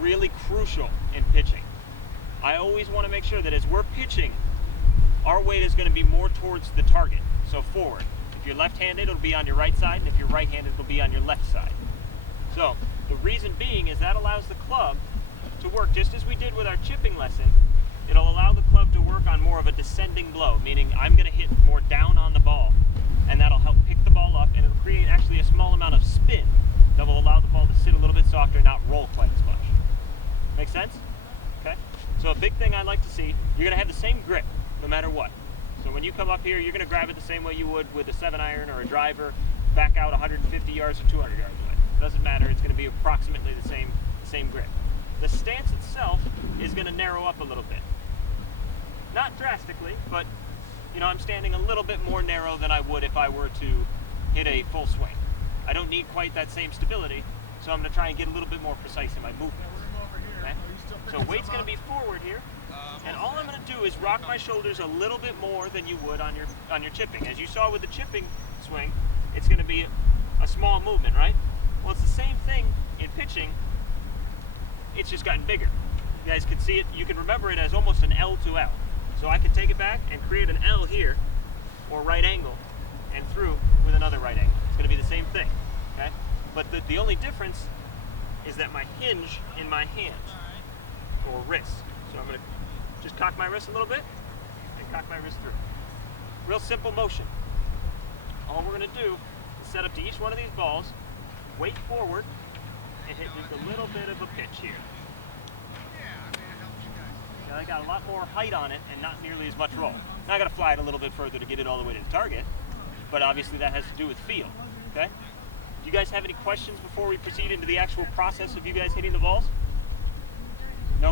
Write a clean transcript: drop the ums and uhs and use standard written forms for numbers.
really crucial in pitching. I always want to make sure that as we're pitching, our weight is going to be more towards the target, so forward. If you're left-handed, it'll be on your right side, and if you're right-handed, it'll be on your left side. So the reason being is that allows the club to work just as we did with our chipping lesson. It'll allow the club to work on more of a descending blow, meaning I'm going to hit more down on the ball, and that'll help pick the ball up, and it'll create actually a small amount of spin that will allow the ball to sit a little bit softer and not roll quite as much. Make sense? Okay? So a big thing I like to see, you're going to have the same grip no matter what. So when you come up here, you're going to grab it the same way you would with a 7-iron or a driver, back out 150 yards or 200 yards away. Doesn't matter, it's going to be approximately the same grip. The stance itself is going to narrow up a little bit. Not drastically, but you know, I'm standing a little bit more narrow than I would if I were to hit a full swing. I don't need quite that same stability, so I'm going to try and get a little bit more precise in my movement. Okay? So weight's going to be forward here, and all I'm going to do is rock my shoulders a little bit more than you would on your chipping. As you saw with the chipping swing, it's going to be a small movement, right? Well, it's the same thing in pitching. It's just gotten bigger. You guys can see it. You can remember it as almost an L to L. So I can take it back and create an L here, or right angle, and through with another right angle. It's going to be the same thing, okay? But the only difference is that my hinge in my hands, or wrist. So I'm going to just cock my wrist a little bit, and cock my wrist through. Real simple motion. All we're going to do is set up to each one of these balls, weight forward, and hit just a little bit of a pitch here. Now I got a lot more height on it and not nearly as much roll. Now I got to fly it a little bit further to get it all the way to the target, but obviously that has to do with feel, okay? Do you guys have any questions before we proceed into the actual process of you guys hitting the balls? No